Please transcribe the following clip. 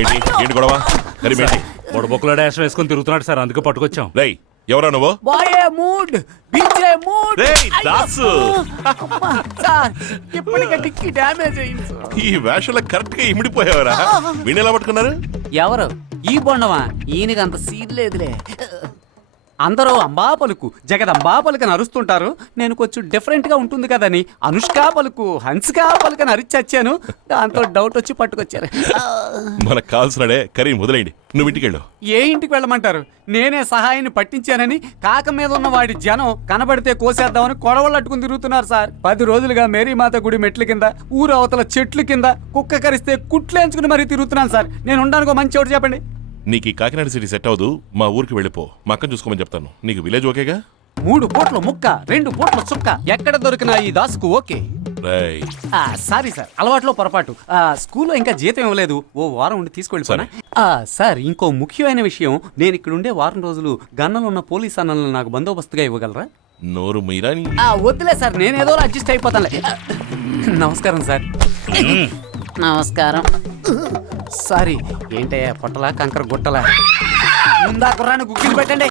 ఏంటి ఏంటి గొడవ కరిమేంటి బొడబొక్కలో డాష్ వేసుకొని తిరుగుతున్నాడు సార్, అందుకే పట్టుకొచ్చాం. రేయ్ ఎవరా నువ్వు బాయే మూడ్ బీచే మూడ్. రేయ్ దాసు సార్ ఇప్పటికే డిక్కి డ్యామేజ్ అయింది సార్. ఈ వేషంలో కరెక్ట్ గా ఇమిడిపోయావరా వీణ్ ఎలా పట్టుకున్నారు ఎవరు ఈ బొండమా? ఈయనకి అంత సీన్ లేదులే. అందరూ అంబా పలుకు జగదంబా పలుకు అని అరుస్తుంటారు. నేను కొంచెం డిఫరెంట్ గా ఉంటుంది కదని అనుష్కా పలుకు హన్స్కా పలుకు అని అరిచొచ్చాను. దాంతో డౌట్ వచ్చి పట్టుకొచ్చారు. మనకు కావాల్సినడే కరీం వదిలేయండి, నువ్వు ఇంటికెళ్ళు. ఏ ఇంటికి వెళ్ళమంటారు? నేనే సహాయాన్ని పట్టించానని కాక మీద ఉన్న వాడి జనం కనబడితే కోసేద్దామని కొడవళ్ళు అట్టుకుని తిరుగుతున్నారు సార్. 10 రోజులుగా మేరీమాత గుడి మెట్ల కింద ఊరు అవతల చెట్లు కింద కుక్క కరిస్తే కుట్లేంచుకుని మరీ తిరుగుతున్నాను సార్. నేను ఉండడానికి మంచి చోటు చెప్పండి. నీకు ఈ కాకినాడ సిటీ సెట్ అవ్వదు, మా ఊరికి వెళ్ళిపో. మా అక్కని చూసుకోమని చెప్తాను. నీకు విలేజ్ ఓకేగా? 3 పూట్ల ముక్క 2 పూట్ల చుక్క ఎక్కడ దొరికినా ఈ దాసుకు ఓకే. రేయ్ సారీ సార్, అలవాట్లో పొరపాటు. స్కూల్లో ఇంకా జీతం ఇవ్వలేదు, ఓ వారం ఉండి తీసుకెళ్ళిపోనా? సార్ ఇంకో ముఖ్యమైన విషయం, నేను ఇక్కడ ఉండే వారం రోజులు గన్నలు ఉన్న పోలీస్ అన్నలను నాకు బందోబస్తుగా ఇవ్వగలరా? నోరు మీరాని వద్దులే సార్, నేను ఏదో అడ్జస్ట్ అయిపోతానులే. నమస్కారం సార్. నమస్కారం. సారీ ఏంటయ్యా పొట్టలా కంకర గుట్టలా? ముందా కుర్రాన్ని గుగ్గిలు పెట్టండి.